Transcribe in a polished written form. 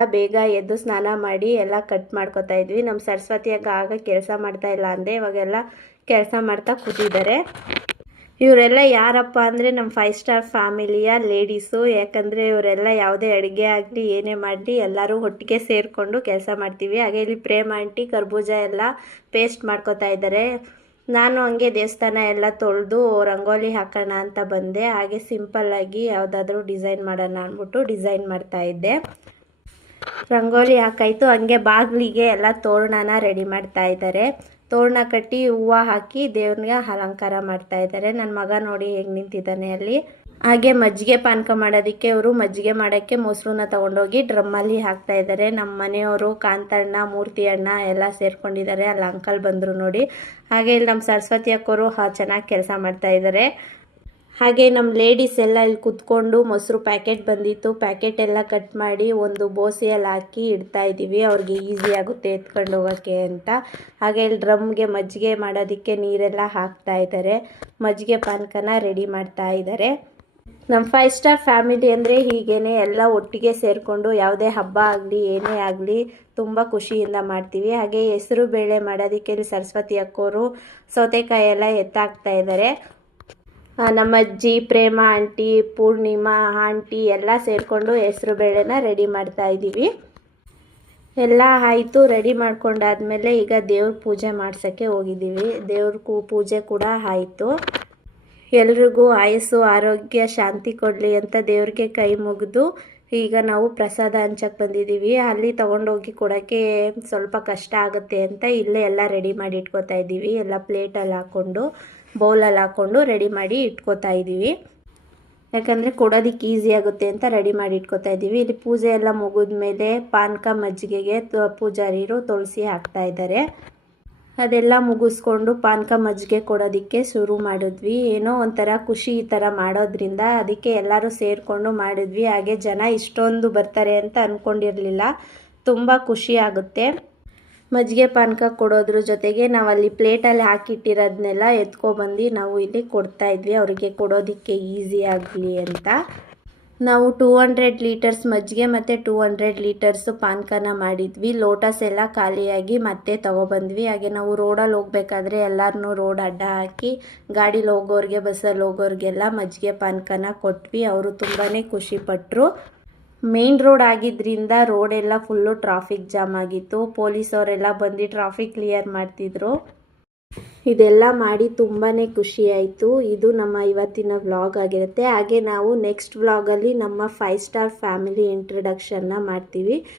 ಬೇಗ ಎದ್ದು ಸ್ನಾನ ಮಾಡಿ ಎಲ್ಲ ಕಟ್ ಮಾಡ್ಕೊತಾ ಇದ್ವಿ. ನಮ್ಮ ಸರಸ್ವತಿಯಾಗ ಆಗ ಕೆಲಸ ಮಾಡ್ತಾ ಇಲ್ಲ ಅಂದೆ, ಇವಾಗೆಲ್ಲ ಕೆಲಸ ಮಾಡ್ತಾ ಕೂತಿದ್ದಾರೆ. ಇವರೆಲ್ಲ ಯಾರಪ್ಪ ಅಂದರೆ ನಮ್ಮ 5 ಸ್ಟಾರ್ ಫ್ಯಾಮಿಲಿಯ ಲೇಡೀಸು. ಯಾಕಂದರೆ ಇವರೆಲ್ಲ ಯಾವುದೇ ಅಡುಗೆ ಆಗಲಿ ಏನೇ ಮಾಡಲಿ ಎಲ್ಲರೂ ಒಟ್ಟಿಗೆ ಸೇರಿಕೊಂಡು ಕೆಲಸ ಮಾಡ್ತೀವಿ. ಹಾಗೆ ಇಲ್ಲಿ ಪ್ರೇಮ ಆಂಟಿ ಕರ್ಬೂಜ ಎಲ್ಲ ಪೇಸ್ಟ್ ಮಾಡ್ಕೊತಾ ಇದ್ದಾರೆ. ನಾನು ಹಂಗೆ ದೇವಸ್ಥಾನ ಎಲ್ಲ ತೊಳೆದು ರಂಗೋಲಿ ಹಾಕೋಣ ಅಂತ ಬಂದೆ. ಹಾಗೆ ಸಿಂಪಲ್ಲಾಗಿ ಯಾವುದಾದ್ರೂ ಡಿಸೈನ್ ಮಾಡೋಣ ಅಂದ್ಬಿಟ್ಟು ಡಿಸೈನ್ ಮಾಡ್ತಾ ಇದ್ದೆ. ರಂಗೋಲಿ ಹಾಕಾಯಿತು. ಹಂಗೆ ಬಾಗಿಲಿಗೆ ಎಲ್ಲ ತೋರಣನ ರೆಡಿ ಮಾಡ್ತಾ ಇದ್ದಾರೆ. ತೋರಣ ಕಟ್ಟಿ ಹೂವು ಹಾಕಿ ದೇವ್ರಿಗೆ ಅಲಂಕಾರ ಮಾಡ್ತಾ ಇದ್ದಾರೆ. ನನ್ನ ಮಗ ನೋಡಿ ಹೇಗೆ ನಿಂತಿದ್ದಾನೆ ಅಲ್ಲಿ. ಹಾಗೆ ಮಜ್ಜಿಗೆ ಪಾನಕ ಮಾಡೋದಕ್ಕೆ ಇವರು ಮಜ್ಜಿಗೆ ಮಾಡೋಕ್ಕೆ ಮೊಸರನ್ನ ತೊಗೊಂಡೋಗಿ ಡ್ರಮ್ಮಲ್ಲಿ ಹಾಕ್ತಾ ಇದ್ದಾರೆ. ನಮ್ಮ ಮನೆಯವರು ಕಾಂತಣ್ಣ, ಮೂರ್ತಿ ಅಣ್ಣ ಎಲ್ಲ ಸೇರ್ಕೊಂಡಿದ್ದಾರೆ. ಅಲ್ಲಿ ಅಂಕಲ್ ಬಂದರು ನೋಡಿ. ಹಾಗೆ ಇಲ್ಲಿ ನಮ್ಮ ಸರಸ್ವತಿ ಅಕ್ಕವರು ಚೆನ್ನಾಗಿ ಕೆಲಸ ಮಾಡ್ತಾ ಇದ್ದಾರೆ. ಹಾಗೆ ನಮ್ಮ ಲೇಡೀಸ್ ಎಲ್ಲ ಇಲ್ಲಿ ಕುತ್ಕೊಂಡು ಮೊಸರು ಪ್ಯಾಕೆಟ್ ಬಂದಿತ್ತು, ಪ್ಯಾಕೆಟ್ ಎಲ್ಲ ಕಟ್ ಮಾಡಿ ಒಂದು ಬೋಸೆಯಲ್ಲಿ ಹಾಕಿ ಇಡ್ತಾ ಇದ್ದೀವಿ. ಅವ್ರಿಗೆ ಈಸಿ ಆಗುತ್ತೆ ಎತ್ಕೊಂಡು ಹೋಗೋಕ್ಕೆ ಅಂತ. ಹಾಗೆ ಇಲ್ಲಿ ಡ್ರಮ್ಗೆ ಮಜ್ಜಿಗೆ ಮಾಡೋದಕ್ಕೆ ನೀರೆಲ್ಲ ಹಾಕ್ತಾ ಇದ್ದಾರೆ. ಮಜ್ಜಿಗೆ ಪಾನಕನ ರೆಡಿ ಮಾಡ್ತಾ ಇದ್ದಾರೆ. ನಮ್ಮ 5 ಸ್ಟಾರ್ ಫ್ಯಾಮಿಲಿ ಅಂದರೆ ಹೀಗೇನೆ ಎಲ್ಲ ಒಟ್ಟಿಗೆ ಸೇರಿಕೊಂಡು ಯಾವುದೇ ಹಬ್ಬ ಆಗಲಿ ಏನೇ ಆಗಲಿ ತುಂಬ ಖುಷಿಯಿಂದ ಮಾಡ್ತೀವಿ. ಹಾಗೆ ಹೆಸರು ಬೇಳೆ ಮಾಡೋದಕ್ಕೆ ಇಲ್ಲಿ ಸರಸ್ವತಿ ಅಕ್ಕೋರು ಸೌತೆಕಾಯಿ ಎಲ್ಲ ಎತ್ತಾಕ್ತಾ ಇದ್ದಾರೆ. ನಮ್ಮ ಅಜ್ಜಿ, ಪ್ರೇಮ ಆಂಟಿ, ಪೂರ್ಣಿಮಾ ಆಂಟಿ ಎಲ್ಲ ಸೇರಿಕೊಂಡು ಹೆಸರು ಬೇಳೆನ ರೆಡಿ ಮಾಡ್ತಾ ಇದ್ದೀವಿ. ಎಲ್ಲ ಆಯಿತು. ರೆಡಿ ಮಾಡ್ಕೊಂಡಾದ್ಮೇಲೆ ಈಗ ದೇವ್ರ ಪೂಜೆ ಮಾಡ್ಸೋಕ್ಕೆ ಹೋಗಿದ್ದೀವಿ. ದೇವ್ರ ಪೂಜೆ ಕೂಡ ಆಯಿತು. ಎಲ್ರಿಗೂ ಆಯಸ್ಸು, ಆರೋಗ್ಯ, ಶಾಂತಿ ಕೊಡಲಿ ಅಂತ ದೇವ್ರಿಗೆ ಕೈ ಮುಗಿದು ಈಗ ನಾವು ಪ್ರಸಾದ ಹಂಚಕ್ಕೆ ಬಂದಿದ್ದೀವಿ. ಅಲ್ಲಿ ತೊಗೊಂಡೋಗಿ ಕೊಡೋಕ್ಕೆ ಸ್ವಲ್ಪ ಕಷ್ಟ ಆಗುತ್ತೆ ಅಂತ ಇಲ್ಲೇ ಎಲ್ಲ ರೆಡಿ ಮಾಡಿ ಇಟ್ಕೋತಾ ಇದ್ದೀವಿ. ಎಲ್ಲ ಪ್ಲೇಟಲ್ಲಿ ಹಾಕ್ಕೊಂಡು ಬೌಲಲ್ಲಿ ಹಾಕ್ಕೊಂಡು ರೆಡಿ ಮಾಡಿ ಇಟ್ಕೋತಾ ಇದ್ದೀವಿ. ಯಾಕಂದರೆ ಕೊಡೋದಕ್ಕೆ ಈಸಿ ಆಗುತ್ತೆ ಅಂತ ರೆಡಿ ಮಾಡಿ ಇಟ್ಕೋತಾ ಇದ್ದೀವಿ. ಇಲ್ಲಿ ಪೂಜೆ ಎಲ್ಲ ಮುಗಿದ್ಮೇಲೆ ಪಾನಕ ಮಜ್ಜಿಗೆಗೆ ಪೂಜಾರಿರು ತುಳಸಿ ಹಾಕ್ತಾ ಇದ್ದಾರೆ. ಅದೆಲ್ಲ ಮುಗಿಸ್ಕೊಂಡು ಪಾನಕ ಮಜ್ಜಿಗೆ ಕೊಡೋದಕ್ಕೆ ಶುರು ಮಾಡಿದ್ವಿ. ಏನೋ ಒಂಥರ ಖುಷಿ ಈ ಥರ ಮಾಡೋದ್ರಿಂದ ಅದಕ್ಕೆ ಎಲ್ಲರೂ ಸೇರಿಕೊಂಡು ಮಾಡಿದ್ವಿ. ಹಾಗೆ ಜನ ಇಷ್ಟೊಂದು ಬರ್ತಾರೆ ಅಂತ ಅಂದ್ಕೊಂಡಿರಲಿಲ್ಲ. ತುಂಬ ಖುಷಿ ಆಗುತ್ತೆ. ಮಜ್ಜಿಗೆ ಪಾನಕ ಕೊಡೋದ್ರ ಜೊತೆಗೆ ನಾವಲ್ಲಿ ಪ್ಲೇಟಲ್ಲಿ ಹಾಕಿಟ್ಟಿರೋದನ್ನೆಲ್ಲ ಎತ್ಕೊಬಂದು ನಾವು ಇಲ್ಲಿ ಕೊಡ್ತಾಯಿದ್ವಿ, ಅವರಿಗೆ ಕೊಡೋದಕ್ಕೆ ಈಸಿ ಆಗಲಿ ಅಂತ. ನಾವು 200 ಲೀಟರ್ಸ್ ಮಜ್ಜಿಗೆ ಮತ್ತು 200 ಲೀಟರ್ಸು ಪಾನಕನ ಮಾಡಿದ್ವಿ. ಲೋಟಸ್ ಎಲ್ಲ ಖಾಲಿಯಾಗಿ ಮತ್ತೆ ತೊಗೊಬಂದ್ವಿ. ಹಾಗೆ ನಾವು ರೋಡಲ್ಲಿ ಹೋಗ್ಬೇಕಾದ್ರೆ ಎಲ್ಲರನ್ನೂ ರೋಡ್ ಅಡ್ಡ ಹಾಕಿ ಗಾಡೀಲಿ ಹೋಗೋರಿಗೆ, ಬಸ್ಸಲ್ಲಿ ಹೋಗೋರಿಗೆಲ್ಲ ಮಜ್ಜಿಗೆ ಪಾನಕನ ಕೊಟ್ವಿ. ಅವರು ತುಂಬಾ ಖುಷಿಪಟ್ಟರು. ಮೇನ್ ರೋಡ್ ಆಗಿದ್ದರಿಂದ ರೋಡೆಲ್ಲ ಫುಲ್ಲು ಟ್ರಾಫಿಕ್ ಜಾಮ್ ಆಗಿತ್ತು. ಪೊಲೀಸವರೆಲ್ಲ ಬಂದು ಟ್ರಾಫಿಕ್ ಕ್ಲಿಯರ್ ಮಾಡ್ತಿದ್ರು. ಇದೆಲ್ಲ ಮಾಡಿ ತುಂಬಾ ಖುಷಿ ಆಯಿತು. ಇದು ನಮ್ಮ ಇವತ್ತಿನ ವ್ಲಾಗ್ ಆಗಿರುತ್ತೆ. ಹಾಗೆ ನಾವು ನೆಕ್ಸ್ಟ್ ವ್ಲಾಗಲ್ಲಿ ನಮ್ಮ 5 ಸ್ಟಾರ್ ಫ್ಯಾಮಿಲಿ ಇಂಟ್ರಡಕ್ಷನ್ನ ಮಾಡ್ತೀವಿ.